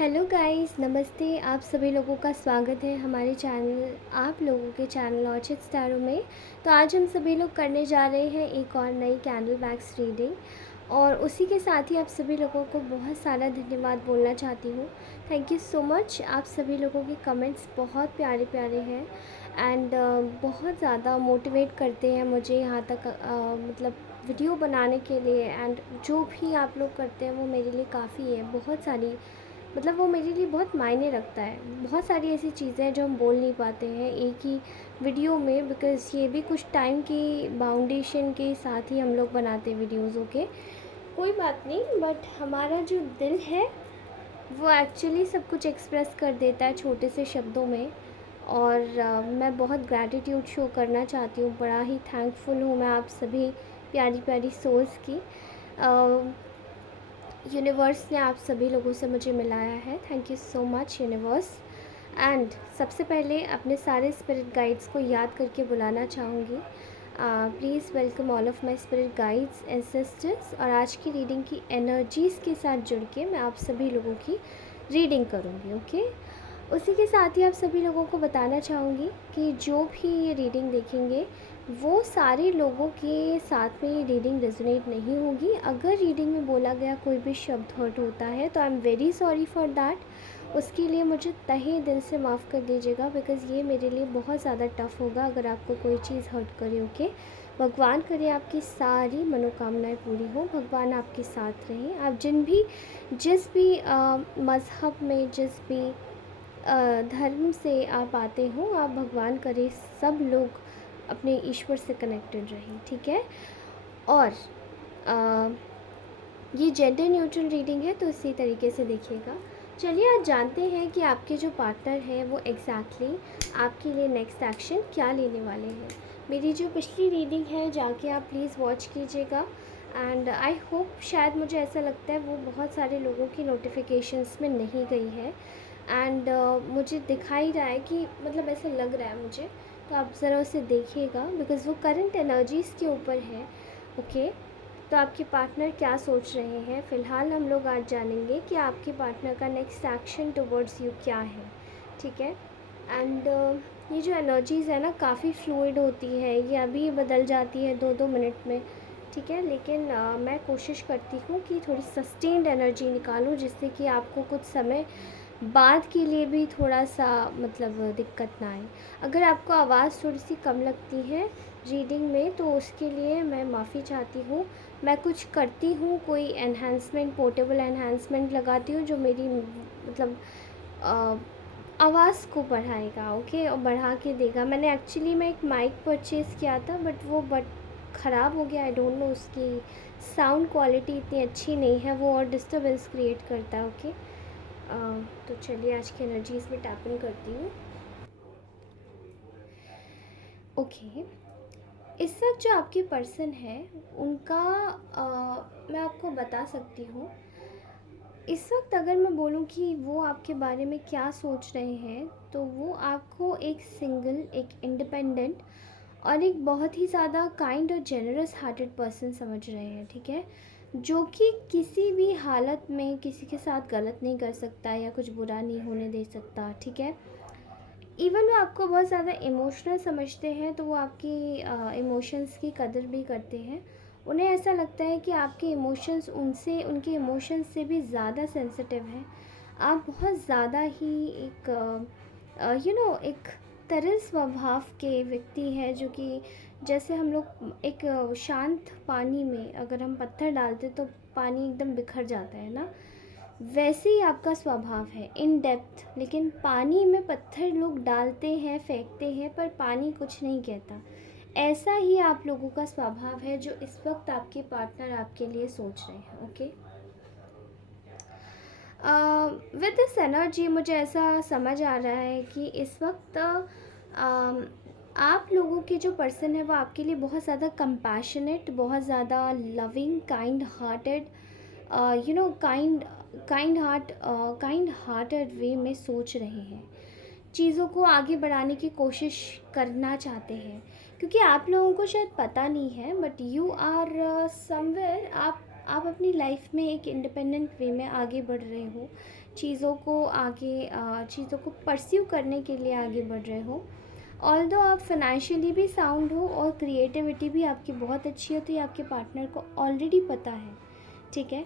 Hello guys, नमस्ते। आप सभी लोगों का स्वागत है हमारे चैनल आप लोगों के चैनल ऑर्चिड स्टारों में। तो आज हम सभी लोग करने जा रहे हैं एक और नई कैंडल वैक्स रीडिंग, और उसी के साथ ही आप सभी लोगों को बहुत सारा धन्यवाद बोलना चाहती हूँ। Thank you so much. आप सभी लोगों के कमेंट्स बहुत प्यारे प्यारे हैं एंड बहुत ज़्यादा मोटिवेट करते हैं मुझे यहाँ तक मतलब वीडियो बनाने के लिए। एंड जो भी आप लोग करते हैं वो मेरे लिए काफ़ी है, बहुत सारी मतलब वो मेरे लिए बहुत मायने रखता है। बहुत सारी ऐसी चीज़ें हैं जो हम बोल नहीं पाते हैं एक ही वीडियो में, बिकॉज़ ये भी कुछ टाइम की बाउंडेशन के साथ ही हम लोग बनाते हैं वीडियोज़। ओके, कोई बात नहीं, बट हमारा जो दिल है वो एक्चुअली सब कुछ एक्सप्रेस कर देता है छोटे से शब्दों में। और मैं बहुत ग्रैटिट्यूड शो करना चाहती हूँ, बड़ा ही थैंकफुल हूँ मैं आप सभी प्यारी प्यारी सोल्स की। यूनिवर्स ने आप सभी लोगों से मुझे मिलाया है। Thank you so much universe. And सबसे पहले अपने सारे स्पिरिट गाइड्स को याद करके बुलाना चाहूँगी। Please welcome all of my spirit guides and sisters. और आज की रीडिंग की एनर्जीज़ के साथ जुड़ के मैं आप सभी लोगों की रीडिंग करूँगी। ओके, उसी के साथ ही आप सभी लोगों को बताना चाहूँगी कि जो भी ये रीडिंग देखेंगे वो सारे लोगों के साथ में ये रीडिंग रेजोनेट नहीं होगी। अगर रीडिंग में बोला गया कोई भी शब्द हर्ट होता है तो I am very sorry for that. उसके लिए मुझे तहे दिल से माफ़ कर दीजिएगा, बिकॉज़ ये मेरे लिए बहुत ज़्यादा टफ़ होगा अगर आपको कोई चीज़ हर्ट करे। ओके, भगवान करे आपकी सारी मनोकामनाएं पूरी हो, भगवान आपके साथ रहें। आप जिस भी मज़हब में, जिस भी धर्म से आप आते हो, आप भगवान करे सब लोग अपने ईश्वर से कनेक्टेड रहें। ठीक है। और अ, ये जेंडर न्यूट्रल रीडिंग है तो इसी तरीके से देखिएगा। चलिए आज जानते हैं कि आपके जो पार्टनर हैं वो एग्जैक्टली आपके लिए नेक्स्ट एक्शन क्या लेने वाले हैं। मेरी जो पिछली रीडिंग है जाके आप प्लीज़ वॉच कीजिएगा। एंड आई होप, शायद मुझे ऐसा लगता है वो बहुत सारे लोगों की नोटिफिकेशंस में नहीं गई है। एंड मुझे दिखाई रहा है कि मतलब ऐसा लग रहा है मुझे। तो आप ज़रा उसे देखिएगा बिकॉज़ वो करंट एनर्जीज़ के ऊपर है। ओके, तो आपके पार्टनर क्या सोच रहे हैं फ़िलहाल हम लोग आज जानेंगे कि आपके पार्टनर का नेक्स्ट एक्शन टुवर्ड्स यू क्या है। ठीक है। एंड ये जो एनर्जीज़ है ना काफ़ी फ्लूइड होती है, ये अभी बदल जाती है 2-2 मिनट में। ठीक है, लेकिन मैं कोशिश करती हूँ कि थोड़ी सस्टेन्ड एनर्जी निकालूँ जिससे कि आपको कुछ समय बाद के लिए भी थोड़ा सा मतलब दिक्कत ना आए। अगर आपको आवाज़ थोड़ी सी कम लगती है रीडिंग में तो उसके लिए मैं माफ़ी चाहती हूँ। मैं कुछ करती हूँ, कोई एनहांसमेंट, पोर्टेबल एनहांसमेंट लगाती हूँ जो मेरी मतलब आवाज़ को बढ़ाएगा। ओके, और बढ़ा के देगा। मैंने एक्चुअली मैं एक माइक परचेज़ किया था बट ख़राब हो गया। आई डोंट नो, उसकी साउंड क्वालिटी इतनी अच्छी नहीं है, वो और डिस्टर्बेंस क्रिएट करता है। ओके, तो चलिए आज की एनर्जीज़ में टैप इन करती हूँ। ओके, इस वक्त जो आपके पर्सन है उनका मैं आपको बता सकती हूँ। इस वक्त अगर मैं बोलूँ कि वो आपके बारे में क्या सोच रहे हैं तो वो आपको एक सिंगल, एक इंडिपेंडेंट और एक बहुत ही ज़्यादा काइंड और जेनरस हार्टेड पर्सन समझ रहे हैं। ठीक है, जो कि किसी भी हालत में किसी के साथ गलत नहीं कर सकता या कुछ बुरा नहीं होने दे सकता। ठीक है, इवन वो आपको बहुत ज़्यादा इमोशनल समझते हैं तो वो आपकी इमोशंस की कदर भी करते हैं। उन्हें ऐसा लगता है कि आपके इमोशंस उनसे, उनके इमोशंस से भी ज़्यादा सेंसिटिव हैं। आप बहुत ज़्यादा ही एक एक तरल स्वभाव के व्यक्ति हैं, जो कि जैसे हम लोग एक शांत पानी में अगर हम पत्थर डालते तो पानी एकदम बिखर जाता है ना, वैसे ही आपका स्वभाव है इन डेप्थ। लेकिन पानी में पत्थर लोग डालते हैं, फेंकते हैं, पर पानी कुछ नहीं कहता। ऐसा ही आप लोगों का स्वभाव है जो इस वक्त आपके पार्टनर आपके लिए सोच रहे हैं। ओके, विद दिस एनर्जी मुझे ऐसा समझ आ रहा है कि इस वक्त आप लोगों के जो पर्सन है वो आपके लिए बहुत ज़्यादा कंपैशनेट, बहुत ज़्यादा loving, kind hearted, kind hearted way में सोच रहे हैं। चीज़ों को आगे बढ़ाने की कोशिश करना चाहते हैं, क्योंकि आप लोगों को शायद पता नहीं है बट यू आर समवेयर, आप अपनी लाइफ में एक इंडिपेंडेंट वे में आगे बढ़ रहे हो, चीज़ों को परस्यू करने के लिए आगे बढ़ रहे हो। ऑल्दो आप फाइनेंशियली भी साउंड हो और क्रिएटिविटी भी आपकी बहुत अच्छी हो, तो ये आपके पार्टनर को ऑलरेडी पता है, ठीक है।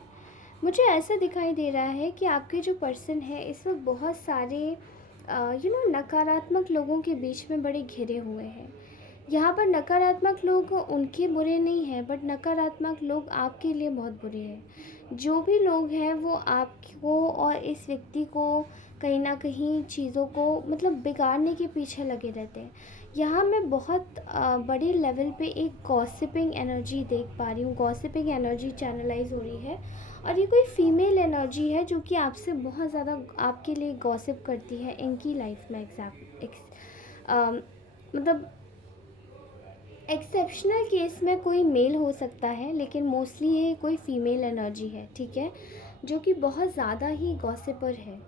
मुझे ऐसा दिखाई दे रहा है कि आपके जो पर्सन है इस वक्त बहुत सारे नकारात्मक लोगों के बीच में बड़े घिरे हुए हैं। यहाँ पर नकारात्मक लोग उनके बुरे नहीं हैं, बट नकारात्मक लोग आपके लिए बहुत बुरे हैं। जो भी लोग हैं वो आपको और इस व्यक्ति को कहीं ना कहीं चीज़ों को मतलब बिगाड़ने के पीछे लगे रहते हैं। यहाँ मैं बहुत बड़ी लेवल पे एक गॉसिपिंग एनर्जी देख पा रही हूँ। गॉसिपिंग एनर्जी चैनलाइज हो रही है और ये कोई फीमेल एनर्जी है जो कि आपसे बहुत ज़्यादा आपके लिए गॉसिप करती है इनकी लाइफ में। मतलब एक्सेप्शनल केस में कोई मेल हो सकता है, लेकिन मोस्टली ये कोई फीमेल एनर्जी है, ठीक है, जो कि बहुत ज़्यादा ही गॉसिपर है।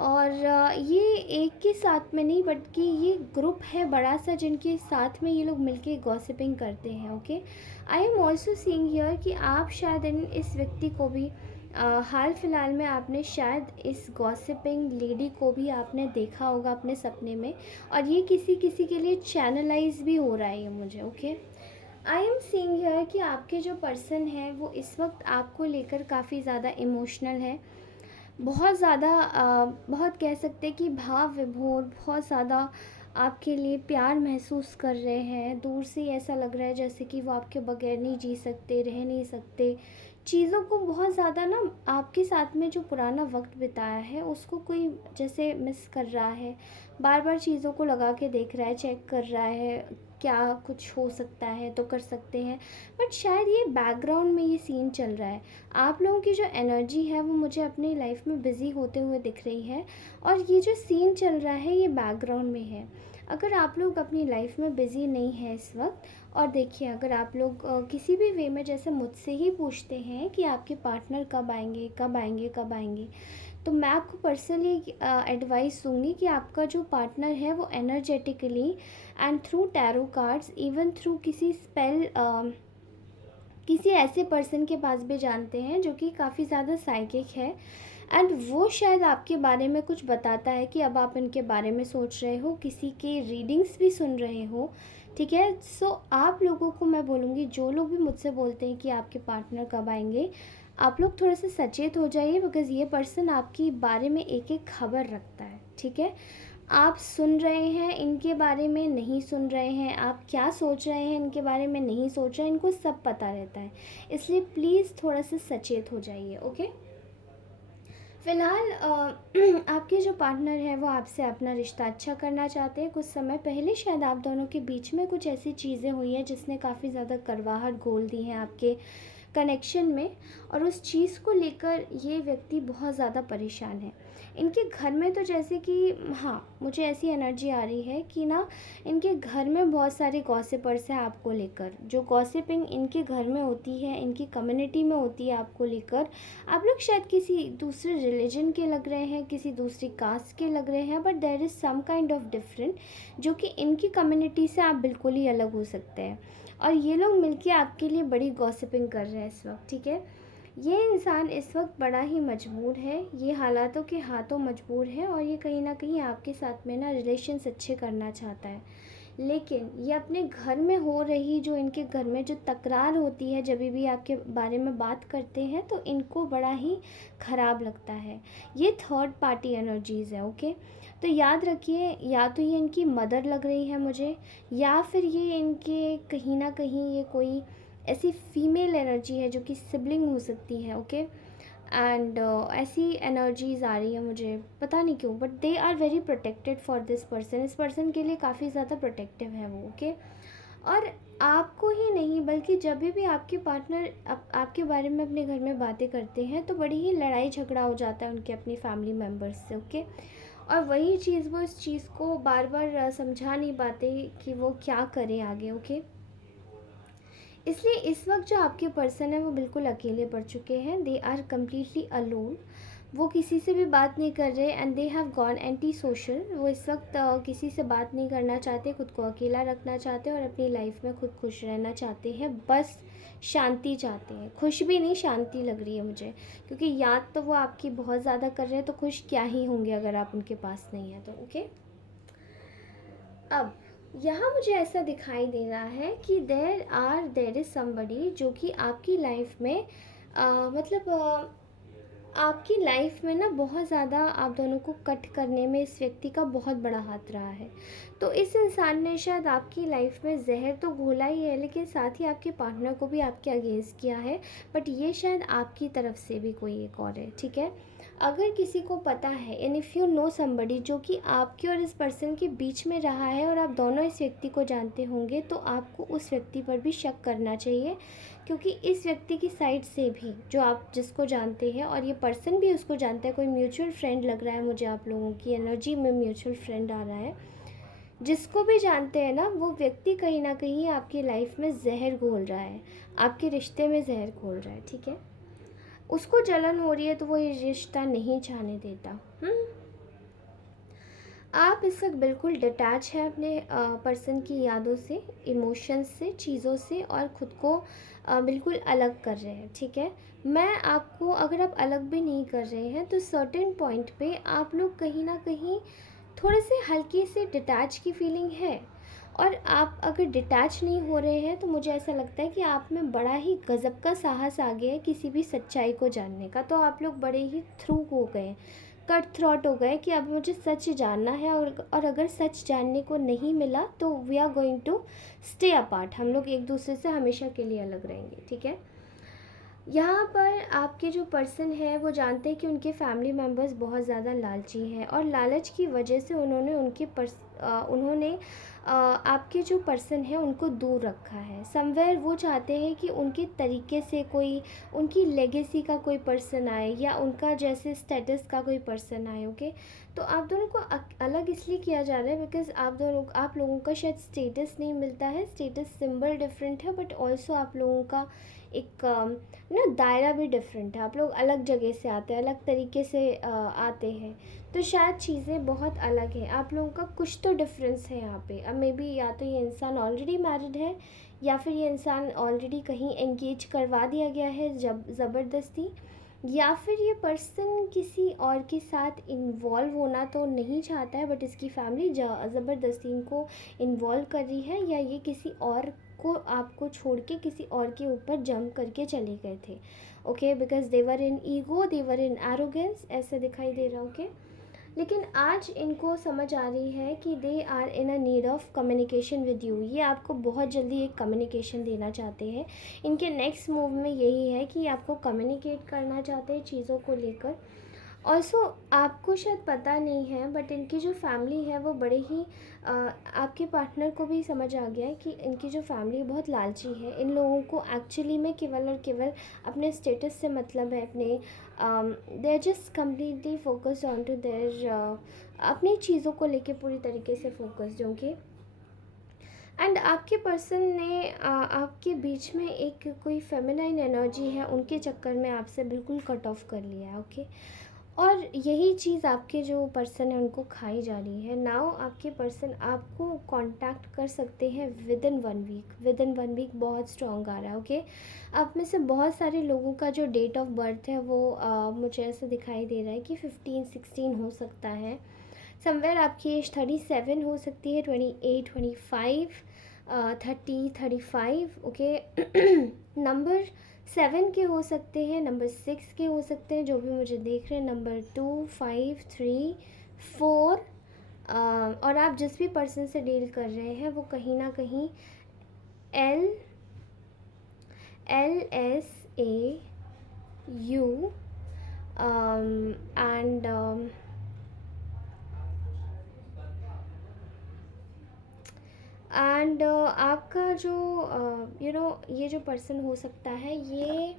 और ये एक के साथ में नहीं बल्कि ये ग्रुप है बड़ा सा जिनके साथ में ये लोग मिलके गॉसिपिंग करते हैं। Okay, I am also seeing here कि आप शायद इस व्यक्ति को भी हाल फिलहाल में आपने शायद इस गॉसिपिंग लेडी को भी आपने देखा होगा अपने सपने में, और ये किसी किसी के लिए चैनलाइज भी हो रहा है ये मुझे। Okay, I am seeing here कि आपके जो पर्सन है वो इस वक्त आपको लेकर काफ़ी ज़्यादा इमोशनल है, बहुत ज़्यादा बहुत कह सकते हैं कि भाव विभोर, बहुत ज़्यादा आपके लिए प्यार महसूस कर रहे हैं। दूर से ऐसा लग रहा है जैसे कि वो आपके बगैर नहीं जी सकते, रह नहीं सकते। चीज़ों को बहुत ज़्यादा ना आपके साथ में जो पुराना वक्त बिताया है उसको कोई जैसे मिस कर रहा है, बार बार चीज़ों को लगा के देख रहा है, चेक कर रहा है क्या कुछ हो सकता है तो कर सकते हैं। बट शायद ये बैकग्राउंड में ये सीन चल रहा है। आप लोगों की जो एनर्जी है वो मुझे अपनी लाइफ में बिज़ी होते हुए दिख रही है, और ये जो सीन चल रहा है ये बैकग्राउंड में है। अगर आप लोग अपनी लाइफ में बिज़ी नहीं हैं इस वक्त, और देखिए अगर आप लोग किसी भी वे में जैसे मुझसे ही पूछते हैं कि आपके पार्टनर कब आएंगे कब आएंगे कब आएंगे, तो मैं आपको पर्सनली एडवाइस दूंगी कि आपका जो पार्टनर है वो energetically and through tarot cards, even through किसी स्पेल, किसी ऐसे पर्सन के पास भी जानते हैं जो कि काफ़ी ज़्यादा साइकिक है, एंड वो शायद आपके बारे में कुछ बताता है कि अब आप इनके बारे में सोच रहे हो, किसी के रीडिंग्स भी सुन रहे हो, ठीक है। सो आप लोगों को मैं बोलूँगी, जो लोग भी मुझसे बोलते हैं कि आपके पार्टनर कब आएंगे, आप लोग थोड़ा सा सचेत हो जाइए, बिकॉज़ ये पर्सन आपके बारे में एक एक खबर रखता है, ठीक है। आप सुन रहे हैं इनके बारे में, नहीं सुन रहे हैं, आप क्या सोच रहे हैं इनके बारे में, नहीं सोच रहे हैं, इनको सब पता रहता है। इसलिए प्लीज़ थोड़ा सा सचेत हो जाइए। ओके, फ़िलहाल आपके जो पार्टनर है वो आपसे अपना रिश्ता अच्छा करना चाहते हैं। कुछ समय पहले शायद आप दोनों के बीच में कुछ ऐसी चीज़ें हुई हैं जिसने काफ़ी ज़्यादा करवाहट घोल दी है आपके कनेक्शन में, और उस चीज़ को लेकर ये व्यक्ति बहुत ज़्यादा परेशान है। इनके घर में तो जैसे कि हाँ, मुझे ऐसी एनर्जी आ रही है कि ना इनके घर में बहुत सारे गॉसिपर्स हैं आपको लेकर। जो गॉसिपिंग इनके घर में होती है, इनकी कम्युनिटी में होती है आपको लेकर, आप लोग शायद किसी दूसरे रिलीजन के लग रहे हैं, किसी दूसरी कास्ट के लग रहे हैं, but there is some kind of different, जो कि इनकी कम्युनिटी से आप बिल्कुल ही अलग हो सकते हैं। और ये लोग मिलके आपके लिए बड़ी गॉसिपिंग कर रहे हैं इस वक्त, ठीक है। ये इंसान इस वक्त बड़ा ही मजबूर है, ये हालातों के हाथों मजबूर है, और ये कहीं ना कहीं आपके साथ में ना रिलेशन्स अच्छे करना चाहता है। लेकिन ये अपने घर में हो रही, जो इनके घर में जो तकरार होती है जब भी आपके बारे में बात करते हैं, तो इनको बड़ा ही ख़राब लगता है। ये थर्ड पार्टी एनर्जीज़ है। ओके, तो याद रखिए, या तो ये इनकी मदर लग रही है मुझे, या फिर ये इनके कहीं ना कहीं ये कोई ऐसी फीमेल एनर्जी है जो कि सिबलिंग हो सकती है। ओके, एंड ऐसी एनर्जीज़ आ रही है मुझे, पता नहीं क्यों, but they are very protected for this person. इस पर्सन के लिए काफ़ी ज़्यादा प्रोटेक्टिव है वो। ओके, और आपको ही नहीं बल्कि जब भी आपके पार्टनर आपके बारे में अपने घर में बातें करते हैं तो बड़ी ही लड़ाई झगड़ा हो जाता है उनके अपनी फैमिली मेम्बर्स से। ओके, और वही चीज़ वो इस चीज़ को बार बार समझा नहीं पाते कि वो क्या करें आगे। ओके, इसलिए इस वक्त जो आपके पर्सन है वो बिल्कुल अकेले पड़ चुके हैं। दे आर कम्प्लीटली अलोन, वो किसी से भी बात नहीं कर रहे, and they have gone anti social. वो इस वक्त किसी से बात नहीं करना चाहते, खुद को अकेला रखना चाहते हैं और अपनी लाइफ में खुद खुश रहना चाहते हैं, बस शांति चाहते हैं। खुश भी नहीं, शांति लग रही है मुझे, क्योंकि याद तो वो आपकी बहुत ज़्यादा कर रहे हैं, तो खुश क्या ही होंगे अगर आप उनके पास नहीं हैं तो। ओके, अब यहाँ मुझे ऐसा दिखाई दे रहा है कि देर इज़ समबडी जो कि आपकी लाइफ में आपकी लाइफ में ना बहुत ज़्यादा आप दोनों को कट करने में इस व्यक्ति का बहुत बड़ा हाथ रहा है। तो इस इंसान ने शायद आपकी लाइफ में जहर तो घोला ही है, लेकिन साथ ही आपके पार्टनर को भी आपके अगेंस्ट किया है, बट ये शायद आपकी तरफ से भी कोई एक और है, ठीक है। अगर किसी को पता है, and if you know somebody जो कि आपके और इस पर्सन के बीच में रहा है और आप दोनों इस व्यक्ति को जानते होंगे, तो आपको उस व्यक्ति पर भी शक करना चाहिए, क्योंकि इस व्यक्ति की साइड से भी जो आप जिसको जानते हैं और ये पर्सन भी उसको जानता है, कोई म्यूचुअल फ्रेंड लग रहा है मुझे, आप लोगों की एनर्जी में म्यूचुअल फ्रेंड आ रहा है, जिसको भी जानते हैं ना, वो व्यक्ति कहीं ना कहीं आपकी लाइफ में जहर घोल रहा है, आपके रिश्ते में जहर घोल रहा है, ठीक है। उसको जलन हो रही है तो वो ये रिश्ता नहीं चाहने देता। आप इस वक्त बिल्कुल डिटैच हैं अपने पर्सन की यादों से, इमोशंस से, चीज़ों से, और ख़ुद को बिल्कुल अलग कर रहे हैं, ठीक है। मैं आपको, अगर आप अलग भी नहीं कर रहे हैं तो सर्टेन पॉइंट पे आप लोग कहीं ना कहीं थोड़े से हल्की से डिटैच की फीलिंग है। और आप अगर डिटैच नहीं हो रहे हैं तो मुझे ऐसा लगता है कि आप में बड़ा ही गज़ब का साहस आ गया है किसी भी सच्चाई को जानने का। तो आप लोग बड़े ही थ्रू हो गए, कट थ्रॉट हो गए कि अब मुझे सच जानना है, और अगर सच जानने को नहीं मिला तो we are going to stay apart, हम लोग एक दूसरे से हमेशा के लिए अलग रहेंगे, ठीक है। यहाँ पर आपके जो पर्सन है वो जानते हैं कि उनके फैमिली मेम्बर्स बहुत ज़्यादा लालची हैं, और लालच की वजह से उन्होंने आपके जो पर्सन है उनको दूर रखा है। समवेयर वो चाहते हैं कि उनके तरीके से कोई, उनकी लेगेसी का कोई पर्सन आए, या उनका जैसे स्टेटस का कोई पर्सन आए, ओके। तो आप दोनों को अलग इसलिए किया जा रहा है बिकॉज आप लोगों का शायद स्टेटस नहीं मिलता है, स्टेटस सिंबल डिफरेंट है, बट ऑल्सो आप लोगों का एक ना दायरा भी डिफरेंट है। आप लोग अलग जगह से आते हैं, अलग तरीके से आते हैं, तो शायद चीज़ें बहुत अलग हैं। आप लोगों का कुछ तो डिफरेंस है यहाँ पे। अब मे बी या तो ये इंसान ऑलरेडी मैरिड है, या फिर ये इंसान ऑलरेडी कहीं एंगेज करवा दिया गया है जब ज़बरदस्ती, या फिर ये पर्सन किसी और के साथ इन्वॉल्व होना तो नहीं चाहता है, बट इसकी फैमिली ज़बरदस्ती इनको इन्वॉल्व कर रही है, या ये किसी और को, आपको छोड़ के किसी और के ऊपर जंप करके चले गए थे, okay, because they were in ego, they were in arrogance, ऐसे दिखाई दे रहा, ओके। लेकिन आज इनको समझ आ रही है कि they are in a need of communication with you. ये आपको बहुत जल्दी एक कम्युनिकेशन देना चाहते हैं। इनके नेक्स्ट मूव में यही है कि आपको कम्युनिकेट करना चाहते हैं चीज़ों को लेकर। ऑल्सो आपको शायद पता नहीं है, बट इनकी जो फैमिली है वो बड़े ही आपके पार्टनर को भी समझ आ गया है कि इनकी जो फैमिली बहुत लालची है। इन लोगों को एक्चुअली में केवल और केवल अपने स्टेटस से मतलब है, अपने they are just completely focused on to their, अपनी चीज़ों को लेके पूरी तरीके से फोकस्ड होंगे। एंड आपके पर्सन ने आपके बीच में एक कोई फेमिनाइन एनर्जी है, उनके चक्कर में आपसे बिल्कुल कट ऑफ कर लिया है, ओके। और यही चीज़ आपके जो पर्सन है उनको खाई जा रही है। नाउ आपके पर्सन आपको कांटेक्ट कर सकते हैं within 1 week. Within 1 week बहुत स्ट्रॉन्ग आ रहा है, ओके। आप में से बहुत सारे लोगों का जो डेट ऑफ बर्थ है वो मुझे ऐसा दिखाई दे रहा है कि 15-16 हो सकता है। समवेयर आपकी एज 37 हो सकती है, 28, 25, 30, 35, ओके। नंबर 7 के हो सकते हैं, नंबर 6 के हो सकते हैं, जो भी मुझे देख रहे हैं, नंबर 2, 5, 3, 4। और आप जिस भी पर्सन से डील कर रहे हैं वो कहीं ना कहीं LSAU एंड आपका जो ये जो पर्सन हो सकता है, ये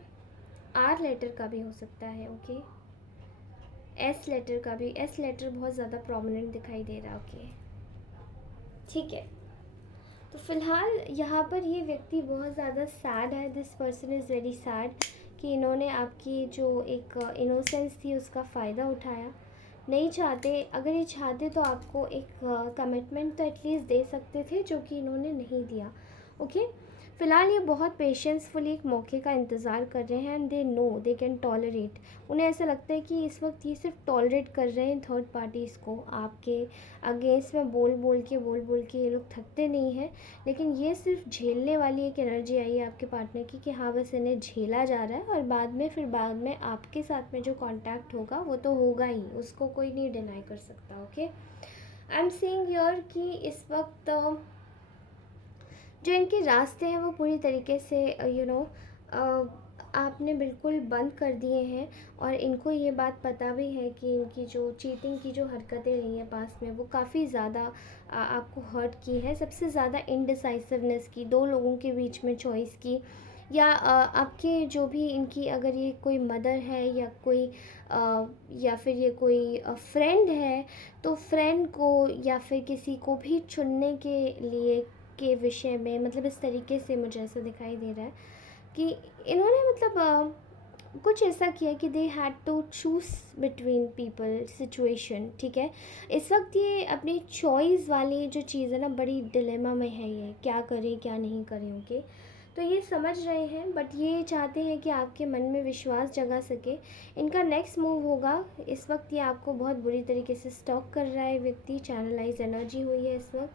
R लेटर का भी हो सकता है, ओके। S लेटर का भी, S लेटर बहुत ज़्यादा प्रोमिनेंट दिखाई दे रहा, ओके, ठीक है। तो फ़िलहाल यहाँ पर ये व्यक्ति बहुत ज़्यादा सैड है। This person is very sad कि इन्होंने आपकी जो एक इनोसेंस थी उसका फ़ायदा उठाया। नहीं चाहते, अगर ये चाहते तो आपको एक कमिटमेंट तो एटलीस्ट दे सकते थे, जो कि इन्होंने नहीं दिया, ओके। फ़िलहाल ये बहुत पेशेंसफुली एक मौके का इंतज़ार कर रहे हैं and they know they can tolerate. उन्हें ऐसा लगता है कि इस वक्त ये सिर्फ टॉलरेट कर रहे हैं थर्ड पार्टीज़ को। आपके अगेंस्ट में बोल बोल के ये लोग थकते नहीं हैं, लेकिन ये सिर्फ झेलने वाली एक एनर्जी आई है आपके पार्टनर की कि हाँ बस इन्हें झेला जा रहा है, और बाद में आपके साथ में जो कॉन्टैक्ट होगा वो तो होगा ही, उसको कोई नहीं डिनाई कर सकता। Okay, I am saying here कि इस वक्त जो इनके रास्ते हैं वो पूरी तरीके से आपने बिल्कुल बंद कर दिए हैं, और इनको ये बात पता भी है कि इनकी जो चीटिंग की जो हरकतें रही हैं पास में वो काफ़ी ज़्यादा आपको हर्ट की है। सबसे ज़्यादा इनडिसाइसिवनेस की, दो लोगों के बीच में चॉइस की, या आपके जो भी इनकी, अगर ये कोई मदर है या कोई या फिर ये कोई फ्रेंड है, तो फ्रेंड को या फिर किसी को भी चुनने के लिए के विषय में, मतलब इस तरीके से मुझे ऐसा दिखाई दे रहा है कि इन्होंने मतलब कुछ ऐसा किया कि they had to choose between people situation. ठीक है, इस वक्त ये अपनी चॉइस वाली जो चीज़ है ना, बड़ी डिलेमा में है, ये क्या करें क्या नहीं करें। ओके, तो ये समझ रहे हैं, बट ये चाहते हैं कि आपके मन में विश्वास जगा सके। इनका नेक्स्ट मूव होगा, इस वक्त ये आपको बहुत बुरी तरीके से स्टॉक कर रहा है व्यक्ति, चैनलाइज एनर्जी हुई है इस वक्त।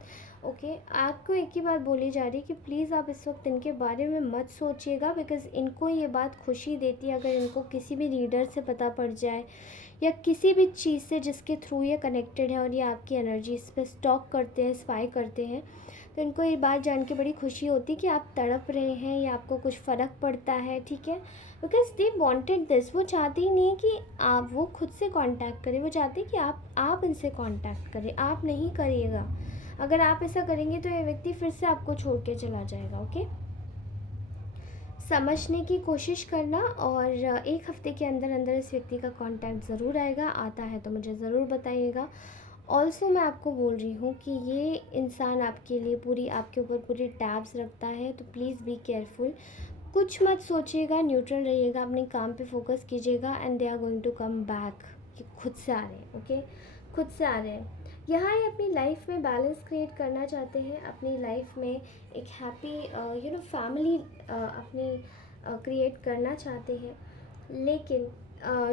ओके, आपको एक ही बात बोली जा रही है कि प्लीज़ आप इस वक्त इनके बारे में मत सोचिएगा, बिकॉज़ इनको ये बात खुशी देती है अगर इनको किसी भी रीडर से पता पड़ जाए या किसी भी चीज़ से जिसके थ्रू ये कनेक्टेड है और ये आपकी एनर्जी इस पर स्टॉक करते हैं, स्पाई करते हैं, तो इनको ये बात जान के बड़ी खुशी होती है कि आप तड़प रहे हैं या आपको कुछ फ़र्क पड़ता है। ठीक है, बिकॉज दे वॉन्टेड दिस। वो चाहते ही नहीं कि आप वो खुद से कांटेक्ट करें, वो चाहते हैं कि आप इनसे कांटेक्ट करें। आप नहीं करिएगा, अगर आप ऐसा करेंगे तो ये व्यक्ति फिर से आपको छोड़ के चला जाएगा। ओके, समझने की कोशिश करना, और एक हफ्ते के अंदर अंदर इस व्यक्ति का कांटेक्ट ज़रूर आएगा। आता है तो मुझे ज़रूर बताइएगा। ऑल्सो मैं आपको बोल रही हूँ कि ये इंसान आपके लिए आपके ऊपर पूरी टैब्स रखता है, तो प्लीज़ बी केयरफुल। कुछ मत सोचिएगा, न्यूट्रल रहिएगा, अपने काम पे फोकस कीजिएगा, and they are going to come back. ये खुद से आ रहे हैं। ओके, खुद से आ रहे हैं। यहाँ ये अपनी लाइफ में बैलेंस क्रिएट करना चाहते हैं, अपनी लाइफ में एक हैप्पी फैमिली अपनी क्रिएट करना चाहते हैं, लेकिन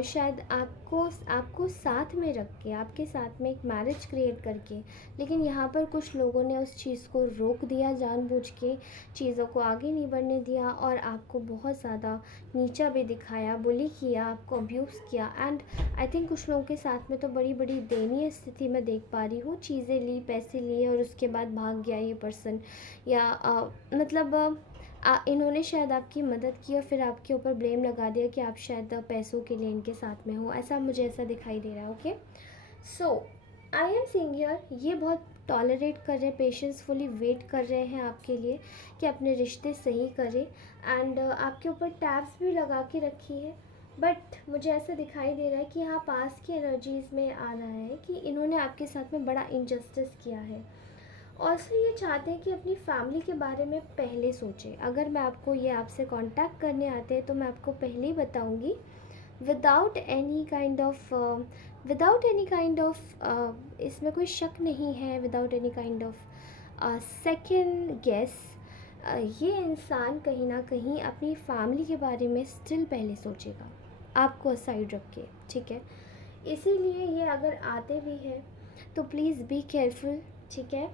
शायद आपको साथ में रख के, आपके साथ में एक मैरिज क्रिएट करके, लेकिन यहाँ पर कुछ लोगों ने उस चीज़ को रोक दिया, जानबूझ के चीज़ों को आगे नहीं बढ़ने दिया, और आपको बहुत ज़्यादा नीचा भी दिखाया, बुली किया, आपको अब्यूज़ किया। एंड आई थिंक कुछ लोगों के साथ में तो बड़ी बड़ी दयनीय स्थिति में देख पा रही हूँ, चीज़ें ली, पैसे लिए और उसके बाद भाग गया ये पर्सन, या इन्होंने शायद आपकी मदद की और फिर आपके ऊपर ब्लेम लगा दिया कि आप शायद पैसों के लिए इनके साथ में हो। ऐसा दिखाई दे रहा है। Okay, so I am seeing here, ये बहुत टॉलरेट कर रहे हैं, पेशेंसफुली वेट कर रहे हैं आपके लिए कि अपने रिश्ते सही करें, एंड आपके ऊपर टैब्स भी लगा के रखी है। बट मुझे ऐसा दिखाई दे रहा है कि यहाँ पास की एनर्जीज़ में आ रहा है कि इन्होंने आपके साथ में बड़ा इनजस्टिस किया है। ऑल्सो ये चाहते हैं कि अपनी फैमिली के बारे में पहले सोचें। अगर मैं आपको ये आपसे कांटेक्ट करने आते हैं तो मैं आपको पहले ही बताऊंगी, विदाउट एनी काइंड ऑफ इसमें कोई शक नहीं है, without any kind of second guess, ये इंसान कहीं ना कहीं अपनी फैमिली के बारे में स्टिल पहले सोचेगा, आपको असाइड रख के। ठीक है, इसीलिए ये अगर आते भी हैं तो प्लीज़ बी केयरफुल। ठीक है,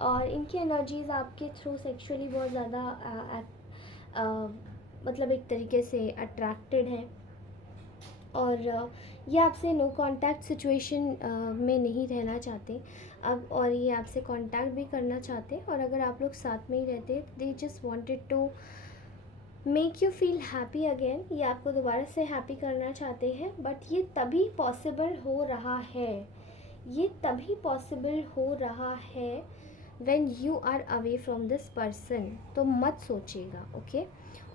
और इनकी एनर्जीज़ आपके थ्रू सेक्सुअली बहुत ज़्यादा मतलब एक तरीके से अट्रैक्टेड है, और ये आपसे नो कांटेक्ट सिचुएशन में नहीं रहना चाहते अब, और ये आपसे कांटेक्ट भी करना चाहते, और अगर आप लोग साथ में ही रहते, they just wanted to make you feel happy again. ये आपको दोबारा से हैप्पी करना चाहते हैं, बट ये तभी पॉसिबल हो रहा है, ये तभी पॉसिबल हो रहा है when you are away from this person। तो मत सोचिएगा। ओके,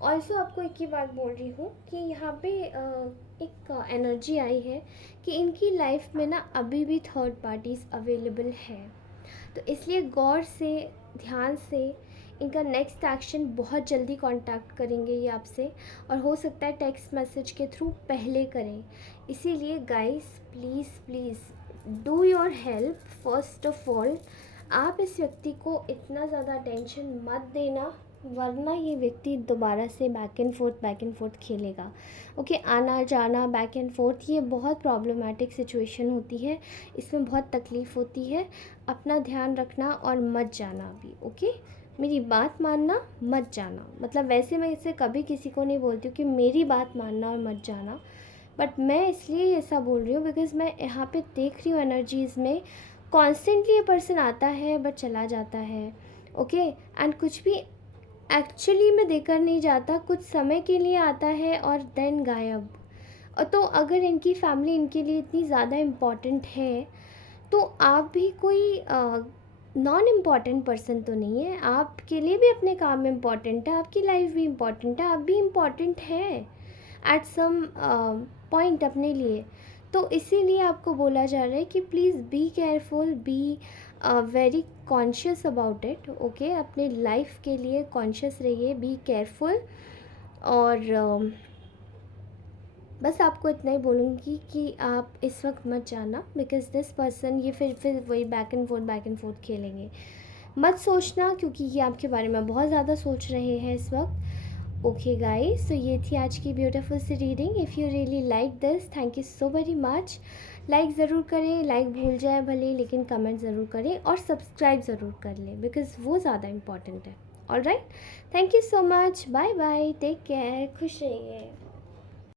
ऑल्सो आपको एक ही बात बोल रही हूँ कि यहाँ पे एक एनर्जी आई है कि इनकी लाइफ में ना अभी भी थर्ड पार्टीज़ अवेलेबल है, तो इसलिए गौर से, ध्यान से इनका नेक्स्ट एक्शन बहुत जल्दी कांटेक्ट करेंगे ये आपसे, और हो सकता है टेक्स्ट मैसेज के थ्रू पहले करें। इसीलिए guys please please do your help. First of all, आप इस व्यक्ति को इतना ज़्यादा टेंशन मत देना, वरना ये व्यक्ति दोबारा से बैक एंड फोर्थ खेलेगा। ओके, आना जाना बैक एंड फोर्थ, ये बहुत प्रॉब्लमेटिक सिचुएशन होती है, इसमें बहुत तकलीफ़ होती है। अपना ध्यान रखना और मत जाना अभी। ओके, मेरी बात मानना, मत जाना। मतलब वैसे मैं इसे कभी किसी को नहीं बोलती हूँ कि मेरी बात मानना और मत जाना, बट मैं इसलिए ऐसा बोल रही हूँ बिकॉज़ मैं यहाँ पे देख रही हूँ एनर्जीज़ में कॉन्स्टेंटली ये पर्सन आता है बट चला जाता है। ओके, एंड कुछ भी एक्चुअली में देकर नहीं जाता, कुछ समय के लिए आता है और देन गायब। और तो अगर इनकी फैमिली इनके लिए इतनी ज़्यादा इम्पॉर्टेंट है, तो आप भी कोई नॉन इम्पॉर्टेंट पर्सन तो नहीं है। आपके लिए भी अपने काम इम्पॉर्टेंट है, आपकी लाइफ भी इम्पॉर्टेंट है, आप भी इम्पॉर्टेंट हैं एट सम पॉइंट अपने लिए। तो इसीलिए आपको बोला जा रहा है कि please be careful, be very conscious about it. Okay, अपने लाइफ के लिए कॉन्शियस रहिए, बी केयरफुल। और बस आपको इतना ही बोलूँगी कि आप इस वक्त मत जाना, बिकॉज़ दिस पर्सन ये फिर वही बैक एंड फोर्थ खेलेंगे। मत सोचना, क्योंकि ये आपके बारे में बहुत ज़्यादा सोच रहे हैं इस वक्त। ओके गाइस, तो ये थी आज की ब्यूटीफुल सी reading. If you really like this, thank you so very much. Like ज़रूर करें, लाइक भूल जाए भले, लेकिन कमेंट ज़रूर करें और सब्सक्राइब ज़रूर कर लें, बिकॉज़ वो ज़्यादा इम्पॉर्टेंट है। Alright, thank you so much, bye bye, take care, खुश रहिए।